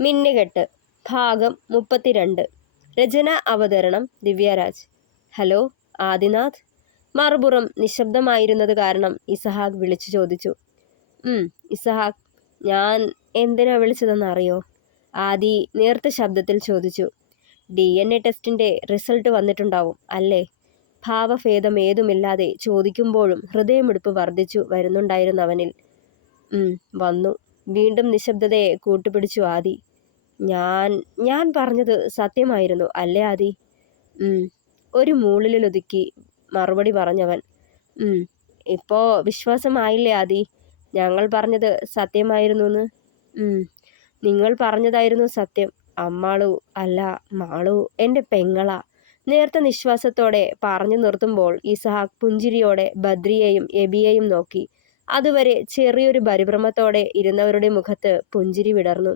മിന്നുകെട്ട് ഭാഗം 32. രചന അവതരണം ദിവ്യരാജ്. ഹലോ ആദിനാഥ്. മറുപുറം നിശബ്ദമായിരുന്നത് കാരണം ഇസഹാക്ക് വിളിച്ചു ചോദിച്ചു. ഇസഹാക്ക്, ഞാൻ എന്തിനാ വിളിച്ചതെന്ന് അറിയോ? ആദി നേർത്ത ശബ്ദത്തിൽ ചോദിച്ചു. DNA ടെസ്റ്റിൻ്റെ റിസൾട്ട് വന്നിട്ടുണ്ടാവും അല്ലേ? ഭാവഭേദം ഏതുമില്ലാതെ ചോദിക്കുമ്പോഴും ഹൃദയമിടിപ്പ് വർദ്ധിച്ചു വരുന്നുണ്ടായിരുന്നു അവനിൽ. വന്നു. വീണ്ടും നിശബ്ദതയെ കൂട്ടുപിടിച്ചു ആദി. ഞാൻ പറഞ്ഞത് സത്യമായിരുന്നു അല്ലേ ആദി? ഒരു മൂളിലൊതുക്കി മറുപടി പറഞ്ഞവൻ. ഇപ്പോ വിശ്വാസമായില്ലേ ആദി? ഞങ്ങൾ പറഞ്ഞത് സത്യമായിരുന്നുന്ന്? നിങ്ങൾ പറഞ്ഞതായിരുന്നു സത്യം. അമ്മാളു അല്ല, മാളു എൻ്റെ പെങ്ങളാ. നേർത്ത നിശ്വാസത്തോടെ പറഞ്ഞു നിർത്തുമ്പോൾ ഇസഹാക്ക് പുഞ്ചിരിയോടെ ബദ്രിയെയും എബിയെയും നോക്കി. അതുവരെ ചെറിയൊരു പരിഭ്രമത്തോടെ ഇരുന്നവരുടെ മുഖത്ത് പുഞ്ചിരി വിടർന്നു.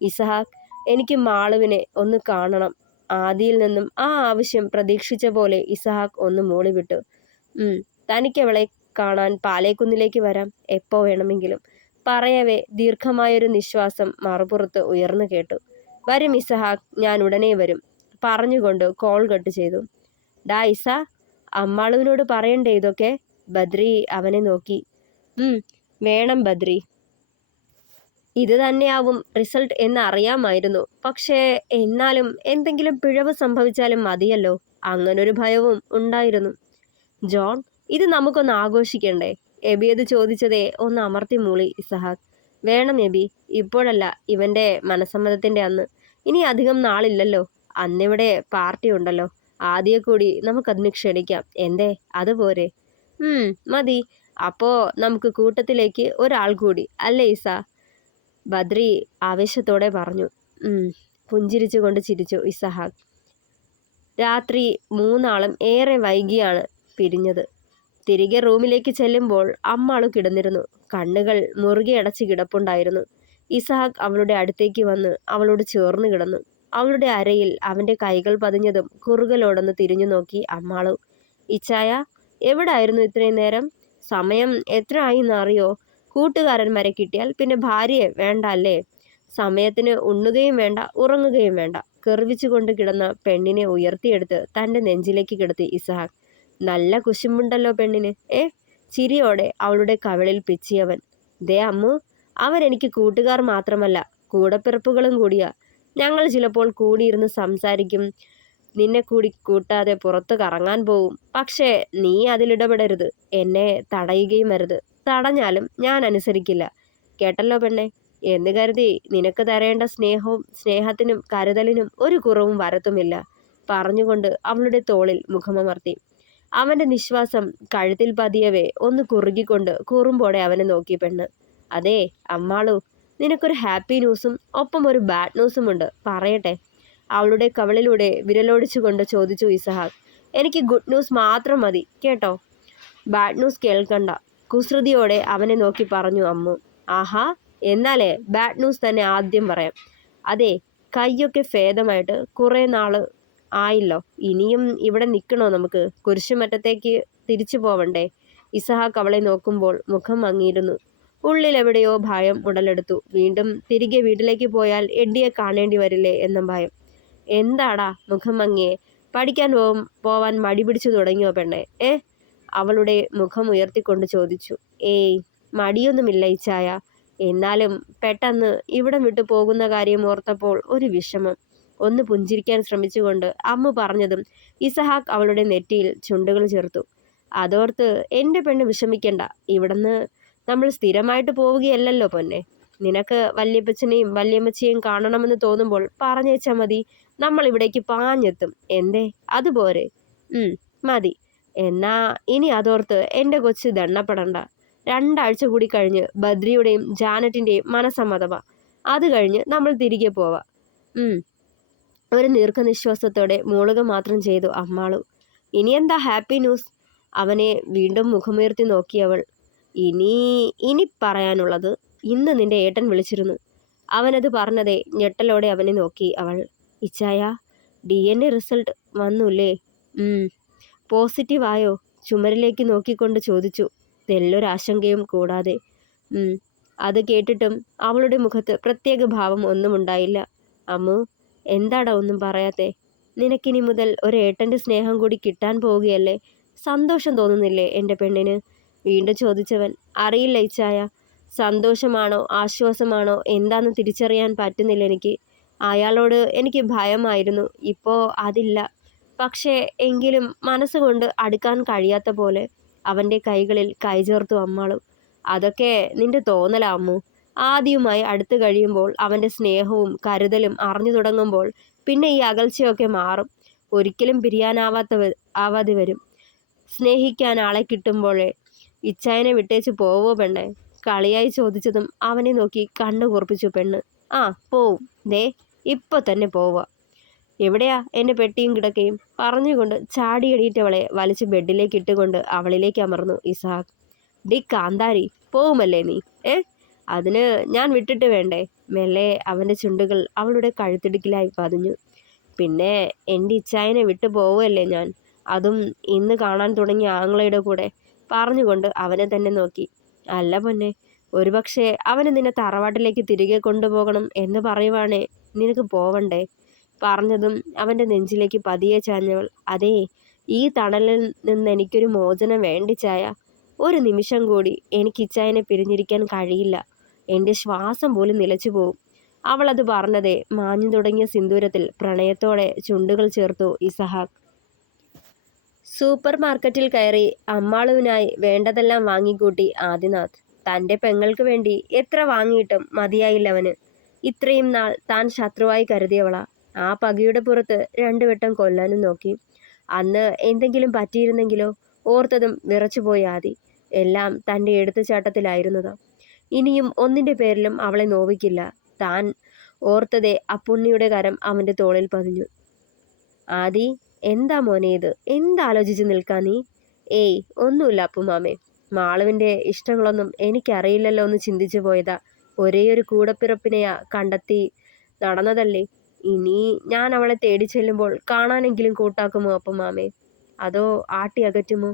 ഇസഹാക്ക്, എനിക്ക് മാളുവിനെ ഒന്ന് കാണണം. ആദിയിൽ നിന്നും ആ ആവശ്യം പ്രതീക്ഷിച്ച പോലെ ഇസഹാക്ക് ഒന്ന് മൂളിവിട്ടു. തനിക്കവളെ കാണാൻ പാലേക്കുന്നിലേക്ക് വരാം, എപ്പോ വേണമെങ്കിലും. പറയവേ ദീർഘമായൊരു നിശ്വാസം മറുപുറത്ത് ഉയർന്നു കേട്ടു. വരും ഇസഹാക്ക്, ഞാൻ ഉടനെ വരും പറഞ്ഞുകൊണ്ട് കോൾ കട്ട് ചെയ്തു. ഡാ ഇസ, അമ്മാളുവിനോട് പറയണ്ടേ ഇതൊക്കെ? ബദ്രി അവനെ നോക്കി. വേണം ബദ്രി. ഇത് തന്നെയാവും റിസൾട്ട് എന്ന് അറിയാമായിരുന്നു. പക്ഷേ എന്നാലും എന്തെങ്കിലും പിഴവ് സംഭവിച്ചാലും മതിയല്ലോ. അങ്ങനൊരു ഭയവും ഉണ്ടായിരുന്നു. ജോൺ, ഇത് നമുക്കൊന്ന് ആഘോഷിക്കണ്ടേ? എബി അത് ചോദിച്ചതേ ഒന്ന് അമർത്തി മൂളി ഇസഹാക്ക്. വേണം എബി, ഇപ്പോഴല്ല, ഇവൻ്റെ മനസ്സമ്മതത്തിൻ്റെ അന്ന്. ഇനി അധികം നാളില്ലല്ലോ. അന്നിവിടെ പാർട്ടി ഉണ്ടല്ലോ. ആദ്യം കൂടി നമുക്കതിന് ക്ഷണിക്കാം. എന്തേ, അതുപോരെ? മതി. അപ്പോ നമുക്ക് കൂട്ടത്തിലേക്ക് ഒരാൾ കൂടി, അല്ലേ ഇസ? ബദ്രി ആവേശത്തോടെ പറഞ്ഞു. പുഞ്ചിരിച്ചുകൊണ്ട് ചിരിച്ചു ഇസഹാക്ക്. രാത്രി മൂന്നാളും ഏറെ വൈകിയാണ് പിരിഞ്ഞത്. തിരികെ റൂമിലേക്ക് ചെല്ലുമ്പോൾ അമ്മാളു കിടന്നിരുന്നു. കണ്ണുകൾ മുറുകെ അടച്ച് കിടപ്പുണ്ടായിരുന്നു. ഇസഹാക്ക് അവളുടെ അടുത്തേക്ക് വന്ന് അവളോട് ചേർന്ന് കിടന്നു. അവളുടെ അരയിൽ അവൻ്റെ കൈകൾ പതിഞ്ഞതും കുറുകലോടൊന്ന് തിരിഞ്ഞു നോക്കി അമ്മാളു. ഇച്ചായ, എവിടായിരുന്നു ഇത്രയും നേരം? സമയം എത്ര ആയിന്നറിയോ? കൂട്ടുകാരന്മാരെ കിട്ടിയാൽ പിന്നെ ഭാര്യയെ വേണ്ട അല്ലേ? സമയത്തിന് ഉണ്ണുകയും വേണ്ട, ഉറങ്ങുകയും വേണ്ട. കെറിവിച്ചുകൊണ്ട് കിടന്ന പെണ്ണിനെ ഉയർത്തിയെടുത്ത് തൻ്റെ നെഞ്ചിലേക്ക് കിടത്തി ഇസഹാക്ക്. നല്ല കുശുമ്പുണ്ടല്ലോ പെണ്ണിന്. ചിരിയോടെ അവളുടെ കവിളിൽ പിച്ചിയവൻ. ദേ അമ്മു, അവരെനിക്ക് കൂട്ടുകാർ മാത്രമല്ല, കൂടപ്പിറപ്പുകളും കൂടിയാ. ഞങ്ങൾ ചിലപ്പോൾ കൂടിയിരുന്ന് സംസാരിക്കും. നിന്നെ കൂടി കൂട്ടാതെ പുറത്ത് കറങ്ങാൻ പോവും. പക്ഷേ നീ അതിലിടപെടരുത്. എന്നെ തടയുകയും അരുത്. തടഞ്ഞാലും ഞാൻ അനുസരിക്കില്ല. കേട്ടല്ലോ പെണ്ണെ? എന്ന് കരുതി നിനക്ക് തരേണ്ട സ്നേഹത്തിനും കരുതലിനും ഒരു കുറവും വരത്തുമില്ല പറഞ്ഞുകൊണ്ട് അവളുടെ തോളിൽ മുഖമമർത്തി. അവൻ്റെ നിശ്വാസം കഴുത്തിൽ പതിയവേ ഒന്ന് കുറുകിക്കൊണ്ട് കുറുമ്പോടെ അവനെ നോക്കി പെണ്ണ്. അതേ അമ്മാളു, നിനക്കൊരു ഹാപ്പി ന്യൂസും ഒപ്പം ഒരു ബാഡ് ന്യൂസും ഉണ്ട്, പറയട്ടെ? അവളുടെ കവളിലൂടെ വിരലോടിച്ചുകൊണ്ട് ചോദിച്ചു ഇസഹാക്ക്. എനിക്ക് ഗുഡ് ന്യൂസ് മാത്രം മതി കേട്ടോ, ബാഡ് ന്യൂസ് കേൾക്കണ്ട. കുസൃതിയോടെ അവനെ നോക്കി പറഞ്ഞു അമ്മു. ആഹാ, എന്നാലേ ബാഡ് ന്യൂസ് തന്നെ ആദ്യം പറയാം. അതെ, കൈയൊക്കെ ഭേദമായിട്ട് കുറേ നാൾ ആയില്ലോ. ഇനിയും ഇവിടെ നിൽക്കണോ നമുക്ക്? കുരിശുമറ്റത്തേക്ക് തിരിച്ചു പോവണ്ടേ? ഇസഹാക്ക് അവളെ നോക്കുമ്പോൾ മുഖം മങ്ങിയിരുന്നു. ഉള്ളിലെവിടെയോ ഭയം ഉടലെടുത്തു. വീണ്ടും തിരികെ വീട്ടിലേക്ക് പോയാൽ എഡ്ഡിയെ കാണേണ്ടി വരില്ലേ എന്ന ഭയം. എന്താടാ മുഖം മങ്ങിയേ? പഠിക്കാൻ പോവാൻ മടി പിടിച്ചു തുടങ്ങിയോ പെണ്ണെ? അവളുടെ മുഖം ഉയർത്തിക്കൊണ്ട് ചോദിച്ചു. ഏയ്, മടിയൊന്നുമില്ല ഇച്ചായ. എന്നാലും പെട്ടെന്ന് ഇവിടം വിട്ടു പോകുന്ന കാര്യം ഓർത്തപ്പോൾ ഒരു വിഷമം. ഒന്ന് പുഞ്ചിരിക്കാൻ ശ്രമിച്ചുകൊണ്ട് അമ്മ പറഞ്ഞതും ഇസഹാക്ക് അവളുടെ നെറ്റിയിൽ ചുണ്ടുകൾ ചേർത്തു. അതോർത്ത് എൻ്റെ പെണ്ണ് വിഷമിക്കണ്ട. ഇവിടുന്ന് നമ്മൾ സ്ഥിരമായിട്ട് പോവുകയല്ലല്ലോ പൊന്നെ. നിനക്ക് വല്യപ്പച്ചനെയും വല്യമ്മച്ചയെയും കാണണമെന്ന് തോന്നുമ്പോൾ പറഞ്ഞേച്ചാൽ മതി. നമ്മൾ ഇവിടേക്ക് പാഞ്ഞെത്തും. എന്തേ, അതുപോരെ? മതി. എന്നാ ഇനി അതോർത്ത് എൻ്റെ കൊച്ച് ദണ്ണപ്പെടണ്ട. 2 ആഴ്ച കൂടി കഴിഞ്ഞ് ബദ്രിയുടെയും ജാനറ്റിൻ്റെയും മനസ്സമ്മതമാ. അത് കഴിഞ്ഞ് നമ്മൾ തിരികെ പോവാം. ഒരു ദീർഘനിശ്വാസത്തോടെ മൂളുക മാത്രം ചെയ്തു അമ്മാളു. ഇനി എന്താ ഹാപ്പി ന്യൂസ്? അവനെ വീണ്ടും മുഖമുയർത്തി നോക്കിയവൾ. ഇനി പറയാനുള്ളത്, ഇന്ന് നിന്റെ ഏട്ടൻ വിളിച്ചിരുന്നു. അവനത് പറഞ്ഞതേ ഞെട്ടലോടെ അവനെ നോക്കി അവൾ. ഇച്ചായ, DNA റിസൾട്ട് വന്നുല്ലേ? പോസിറ്റീവായോ? ചുമരിലേക്ക് നോക്കിക്കൊണ്ട് ചോദിച്ചു തെല്ലൊരാശങ്കയും കൂടാതെ. അത് കേട്ടിട്ടും അവളുടെ മുഖത്ത് പ്രത്യേക ഭാവം ഒന്നും ഉണ്ടായില്ല. അമ്മു, എന്താടാ ഒന്നും പറയാത്തെ? നിനക്കിനി മുതൽ ഒരു ഏട്ടൻ്റെ സ്നേഹം കൂടി കിട്ടാൻ പോവുകയല്ലേ? സന്തോഷം തോന്നുന്നില്ലേ എൻ്റെ പെണ്ണിന്? വീണ്ടും ചോദിച്ചവൻ. അറിയില്ല ഇച്ചായ, സന്തോഷമാണോ ആശ്വാസമാണോ എന്താന്ന് തിരിച്ചറിയാൻ പറ്റുന്നില്ല എനിക്ക്. അയാളോട് എനിക്ക് ഭയമായിരുന്നു, ഇപ്പോൾ അതില്ല. പക്ഷേ എങ്കിലും മനസ്സുകൊണ്ട് അടുക്കാൻ കഴിയാത്ത പോലെ. അവൻ്റെ കൈകളിൽ കൈചേർത്തു അമ്മാളും. അതൊക്കെ നിന്റെ തോന്നലാ അമ്മു. ആദ്യമായി അടുത്തു കഴിയുമ്പോൾ അവൻ്റെ സ്നേഹവും കരുതലും അറിഞ്ഞു തുടങ്ങുമ്പോൾ പിന്നെ ഈ അകൽച്ചയൊക്കെ മാറും. ഒരിക്കലും ആവാതെ വരും. സ്നേഹിക്കാൻ ആളെ കിട്ടുമ്പോഴേ ഇച്ചായനെ വിട്ടേച്ച് പോവോ പെണ്ണെ? കളിയായി ചോദിച്ചതും അവനെ നോക്കി കണ്ണു കൂർപ്പിച്ചു പെണ്ണ്. ആ പോവും, ദേ ഇപ്പൊ തന്നെ പോവുക. എവിടെയാ എൻ്റെ പെട്ടിയും കിടക്കയും? പറഞ്ഞുകൊണ്ട് ചാടിയെടീറ്റവളെ വലിച്ച് ബെഡിലേക്ക് ഇട്ടുകൊണ്ട് അവളിലേക്ക് അമർന്നു ഇസഹാക്ക്. ഡി കാന്താരി, പോവുമല്ലേ നീ? അതിന് ഞാൻ വിട്ടിട്ട് വേണ്ടേ? മെല്ലെ അവൻ്റെ ചുണ്ടുകൾ അവളുടെ കഴുത്തിടുക്കിലായി പതിഞ്ഞു. പിന്നെ എൻ്റെ ഇച്ചായനെ വിട്ടു പോവുമല്ലേ ഞാൻ, അതും ഇന്ന് കാണാൻ തുടങ്ങിയ ആങ്ങളയുടെ കൂടെ? പറഞ്ഞുകൊണ്ട് അവനെ തന്നെ നോക്കി. അല്ല പൊന്നെ, ഒരുപക്ഷെ അവന് നിന്നെ തറവാട്ടിലേക്ക് തിരികെ കൊണ്ടുപോകണം എന്ന് പറയുവാണേ നിനക്ക് പോവണ്ടേ? പറഞ്ഞതും അവൻ്റെ നെഞ്ചിലേക്ക് പതിയെ ചാഞ്ഞവൾ. അതേ, ഈ തണലിൽ നിന്ന് എനിക്കൊരു മോചനം വേണ്ടിച്ചായ. ഒരു നിമിഷം കൂടി എനിക്ക് ഇച്ചായനെ പിരിഞ്ഞിരിക്കാൻ കഴിയില്ല. എൻ്റെ ശ്വാസം പോലും നിലച്ചു പോവും. അവൾ അത് പറഞ്ഞതേ മാഞ്ഞു തുടങ്ങിയ സിന്ദൂരത്തിൽ പ്രണയത്തോടെ ചുണ്ടുകൾ ചേർത്തു ഇസഹാക്ക്. സൂപ്പർ മാർക്കറ്റിൽ കയറി അമ്മാളുവിനായി വേണ്ടതെല്ലാം വാങ്ങിക്കൂട്ടി ആദിനാഥ്. തൻ്റെ പെങ്ങൾക്ക് വേണ്ടി എത്ര വാങ്ങിയിട്ടും മതിയായില്ലവന്. ഇത്രയും നാൾ താൻ ശത്രുവായി കരുതിയവളാ. ആ പകയുടെ പുറത്ത് രണ്ടുവട്ടം കൊല്ലാനും നോക്കി. അന്ന് എന്തെങ്കിലും പറ്റിയിരുന്നെങ്കിലോ ഓർത്തതും വിറച്ചുപോയി ആദി. എല്ലാം തൻ്റെ എടുത്തുചാട്ടത്തിലായിരുന്നതാ. ഇനിയും ഒന്നിൻ്റെ പേരിലും അവളെ നോവിക്കില്ല. താൻ ഓർത്തതേ അപ്പുണ്ണിയുടെ കരം അവൻ്റെ തോളിൽ പതിഞ്ഞു. ആദി, എന്താ മോനെ ഇത്? എന്താലോചിച്ച് നിൽക്കാ നീ? ഏയ് ഒന്നുമില്ല അപ്പുമാമേ. മാളുവിൻ്റെ ഇഷ്ടങ്ങളൊന്നും എനിക്കറിയില്ലല്ലോ എന്ന് ചിന്തിച്ചു പോയതാ. ഒരേയൊരു കൂടപ്പിറപ്പിനെയാ കണ്ടെത്തി നടന്നതല്ലേ. ഇനി ഞാൻ അവളെ തേടി ചെല്ലുമ്പോൾ കാണാനെങ്കിലും കൂട്ടാക്കുമോ അപ്പുമാമേ? അതോ ആട്ടി അകറ്റുമോ?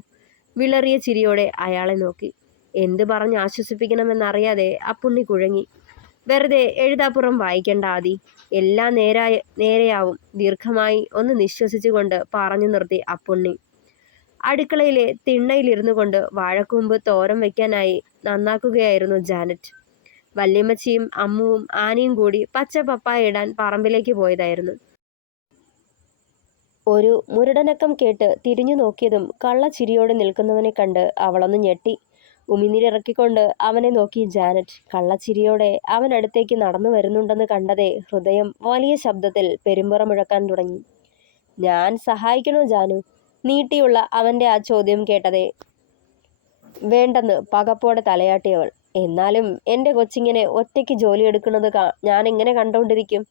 വിളറിയ ചിരിയോടെ അയാളെ നോക്കി. എന്ത് പറഞ്ഞ് ആശ്വസിപ്പിക്കണമെന്നറിയാതെ അപ്പുണ്ണി കുഴങ്ങി. വെറുതെ എഴുതാപ്പുറം വായിക്കണ്ട ആദി, എല്ലാം നേരെയാവും. ദീർഘമായി ഒന്ന് നിശ്വസിച്ചുകൊണ്ട് പറഞ്ഞു നിർത്തി അപ്പുണ്ണി. അടുക്കളയിലെ തിണ്ണയിലിരുന്നു കൊണ്ട് വാഴക്കൂമ്പ് തോരൻ വയ്ക്കാനായി നന്നാക്കുകയായിരുന്നു ജാനറ്റ്. വല്യമ്മച്ചിയും അമ്മുവും ആനയും കൂടി പച്ച പപ്പായ ഇടാൻ പറമ്പിലേക്ക് പോയതായിരുന്നു. ഒരു മുരടനക്കം കേട്ട് തിരിഞ്ഞു നോക്കിയതും കള്ളച്ചിരിയോടെ നിൽക്കുന്നവനെ കണ്ട് അവളൊന്ന് ഞെട്ടി. ഉമിനീരിറക്കിക്കൊണ്ട് അവനെ നോക്കി ജാനറ്റ്. കള്ളച്ചിരിയോടെ അവനടുത്തേക്ക് നടന്നു വരുന്നുണ്ടെന്ന് കണ്ടതേ ഹൃദയം വലിയ ശബ്ദത്തിൽ പെരുമ്പറ മുഴക്കാൻ തുടങ്ങി. ഞാൻ സഹായിക്കണോ ജാനു? നീട്ടിയുള്ള അവൻ്റെ ആ ചോദ്യം കേട്ടതേ വേണ്ടെന്ന് പകപ്പോടെ തലയാട്ടിയവൾ. എന്നാലും എൻ്റെ കൊച്ചിങ്ങനെ ഒറ്റയ്ക്ക് ജോലിയെടുക്കുന്നത് ഞാനെങ്ങനെ കണ്ടുകൊണ്ടിരിക്കും?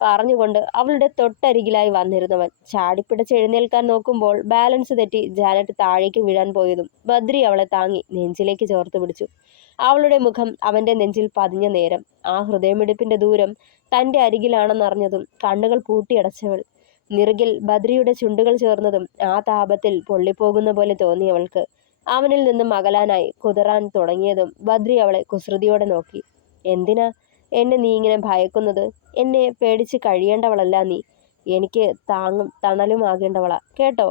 പറഞ്ഞുകൊണ്ട് അവളുടെ തൊട്ടരികിലായി വന്നിരുന്നവൻ ചാടിപ്പിടിച്ച് എഴുന്നേൽക്കാൻ നോക്കുമ്പോൾ ബാലൻസ് തെറ്റി ജാനറ്റ് താഴേക്ക് വീഴാൻ പോയതും ബദ്രി അവളെ താങ്ങി നെഞ്ചിലേക്ക് ചേർത്ത് പിടിച്ചു. അവളുടെ മുഖം അവൻ്റെ നെഞ്ചിൽ പതിഞ്ഞ നേരം ആ ഹൃദയമിടിപ്പിൻ്റെ ദൂരം തൻ്റെ അരികിലാണെന്നറിഞ്ഞതും കണ്ണുകൾ പൂട്ടിയടച്ചവൾ. നിറുകിൽ ബദ്രിയുടെ ചുണ്ടുകൾ ചേർന്നതും ആ താപത്തിൽ പൊള്ളിപ്പോകുന്ന പോലെ തോന്നിയവൾക്ക്. അവനിൽ നിന്നും അകലാനായി കുതറാൻ തുടങ്ങിയതും ബദ്രി അവളെ കുസൃതിയോടെ നോക്കി. എന്തിനാ എന്നെ നീ ഇങ്ങനെ ഭയക്കുന്നത്? എന്നെ പേടിച്ച് കഴിയേണ്ടവളല്ല നീ. എനിക്ക് താങ്ങും തണലുമാകേണ്ടവളാ കേട്ടോ.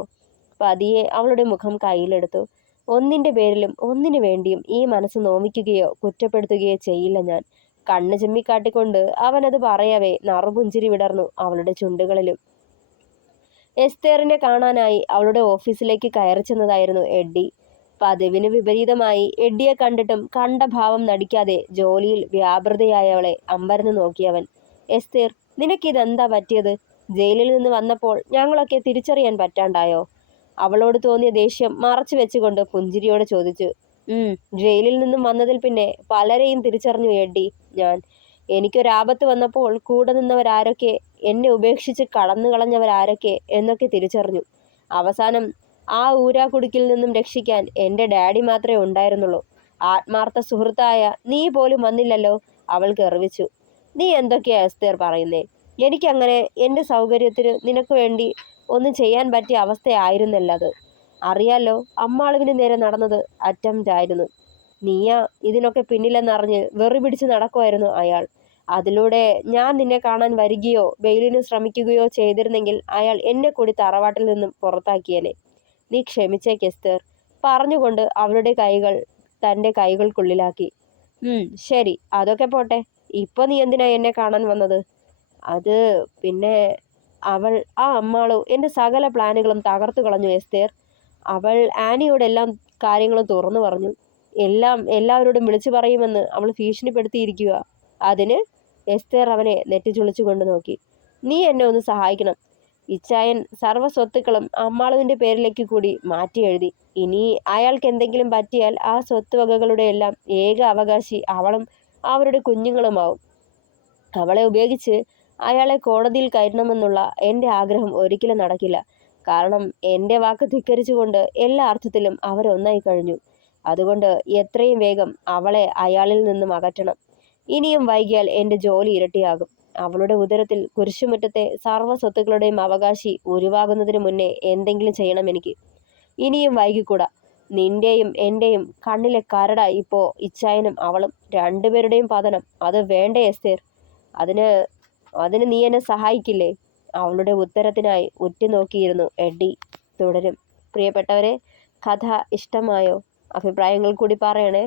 പതിയെ അവളുടെ മുഖം കയ്യിലെടുത്തു. ഒന്നിൻ്റെ പേരിലും ഒന്നിനു വേണ്ടിയും ഈ മനസ്സ് നോവിക്കുകയോ കുറ്റപ്പെടുത്തുകയോ ചെയ്യില്ല ഞാൻ. കണ്ണ് ചിമ്മിക്കാട്ടിക്കൊണ്ട് അവനത് പറയവേ നറുപുഞ്ചിരി വിടർന്നു അവളുടെ ചുണ്ടുകളിലും. എസ്തേറിനെ കാണാനായി അവളുടെ ഓഫീസിലേക്ക് കയറി ചെന്നതായിരുന്നു എഡ്ഡി. പതിവിന് വിപരീതമായി എഡ്ഡിയെ കണ്ടിട്ടും കണ്ട ഭാവം നടിക്കാതെ ജോലിയിൽ വ്യാപൃതയായവളെ അമ്പരന്ന് നോക്കിയവൻ. എസ്തേർ, നിനക്കിതെന്താ പറ്റിയത്? ജയിലിൽ നിന്ന് വന്നപ്പോൾ ഞങ്ങളൊക്കെ തിരിച്ചറിയാൻ പറ്റാണ്ടായോ? അവളോട് തോന്നിയ ദേഷ്യം മറച്ചു വെച്ചുകൊണ്ട് പുഞ്ചിരിയോടെ ചോദിച്ചു. ജയിലിൽ നിന്നും വന്നതിൽ പിന്നെ പലരെയും തിരിച്ചറിഞ്ഞു എഡ്ഡി ഞാൻ. എനിക്കൊരാപത്ത് വന്നപ്പോൾ കൂടെ നിന്നവരാരൊക്കെ, എന്നെ ഉപേക്ഷിച്ച് കടന്നു കളഞ്ഞവരാരൊക്കെ എന്നൊക്കെ തിരിച്ചറിഞ്ഞു. അവസാനം ആ ഊരാക്കുടുക്കിൽ നിന്നും രക്ഷിക്കാൻ എൻ്റെ ഡാഡി മാത്രമേ ഉണ്ടായിരുന്നുള്ളൂ. ആത്മാർത്ഥ സുഹൃത്തായ നീ പോലും വന്നില്ലല്ലോ. അവൾ ഗർവിച്ചു. നീ എന്തൊക്കെയാ എസ്തേർ പറയുന്നേ? എനിക്കങ്ങനെ എൻ്റെ സൗകര്യത്തിന് നിനക്ക് വേണ്ടി ഒന്നും ചെയ്യാൻ പറ്റിയ അവസ്ഥയായിരുന്നല്ല അത്. അറിയാലോ, അമ്മാളുവിന് നേരെ നടന്നത് അറ്റംപ്റ്റ് ആയിരുന്നു. നീയാ ഇതിനൊക്കെ പിന്നിലെന്നറിഞ്ഞ് വെറി പിടിച്ച് നടക്കുമായിരുന്നു അയാൾ. അതിലൂടെ ഞാൻ നിന്നെ കാണാൻ വരികയോ ബെയിലിന് ശ്രമിക്കുകയോ ചെയ്തിരുന്നെങ്കിൽ അയാൾ എന്നെ കൂടി തറവാട്ടിൽ നിന്നും പുറത്താക്കിയേനെ. നീ ക്ഷമിച്ചേക്ക് എസ്തേർ, പറഞ്ഞുകൊണ്ട് അവളുടെ കൈകൾ തൻ്റെ കൈകൾക്കുള്ളിലാക്കി. ശരി, അതൊക്കെ പോട്ടെ. ഇപ്പൊ നീ എന്തിനാ എന്നെ കാണാൻ വന്നത്? അത് പിന്നെ അവൾ ആ അമ്മാളു എൻ്റെ സകല പ്ലാനുകളും തകർത്തു കളഞ്ഞു എസ്തേർ. അവൾ ആനിയോടെല്ലാം കാര്യങ്ങളും തുറന്നു പറഞ്ഞു. എല്ലാവരോടും വിളിച്ചു പറയുമെന്ന് അവൾ ഭീഷണിപ്പെടുത്തിയിരിക്കുക. അതിന്? എസ്തേർ അവനെ നെറ്റിച്ചുളിച്ചുകൊണ്ട് നോക്കി. നീ എന്നെ ഒന്ന് സഹായിക്കണം. ഇച്ചായൻ സർവ്വ സ്വത്തുക്കളും അമ്മാളുവിൻ്റെ പേരിലേക്ക് കൂടി മാറ്റി എഴുതി. ഇനി അയാൾക്ക് എന്തെങ്കിലും പറ്റിയാൽ ആ സ്വത്തുവകകളുടെ എല്ലാം ഏക അവകാശി അവളും അവരുടെ കുഞ്ഞുങ്ങളുമാവും. അവളെ ഉപയോഗിച്ച് അയാളെ കോടതിയിൽ കയറ്റണമെന്നുള്ള എൻ്റെ ആഗ്രഹം ഒരിക്കലും നടക്കില്ല. കാരണം എൻ്റെ വാക്ക് ധിക്കരിച്ചുകൊണ്ട് എല്ലാ അർത്ഥത്തിലും അവരൊന്നായി കഴിഞ്ഞു. അതുകൊണ്ട് എത്രയും വേഗം അവളെ അയാളിൽ നിന്നും അകറ്റണം. ഇനിയും വൈകിയാൽ എൻ്റെ ജോലി ഇരട്ടിയാകും. അവളുടെ ഉദരത്തിൽ കുരിശുമുറ്റത്തെ സർവ്വ സ്വത്തുക്കളുടെയും അവകാശി ഉരുവാകുന്നതിന് മുന്നേ എന്തെങ്കിലും ചെയ്യണം എനിക്ക്. ഇനിയും വൈകിക്കൂടാ. നിന്റെയും എൻ്റെയും കണ്ണിലെ കരട ഇപ്പോൾ ഇച്ചായനും അവളും. രണ്ടുപേരുടെയും പതനം. അത് വേണ്ടേ എസ്തേർ? അതിന് നീ എന്നെ സഹായിക്കില്ലേ? അവളുടെ ഉത്തരത്തിനായി ഉറ്റുനോക്കിയിരുന്നു എഡ്ഡി. തുടരും. പ്രിയപ്പെട്ടവരെ, കഥ ഇഷ്ടമായോ? അഭിപ്രായങ്ങൾ കൂടി പറയണേ.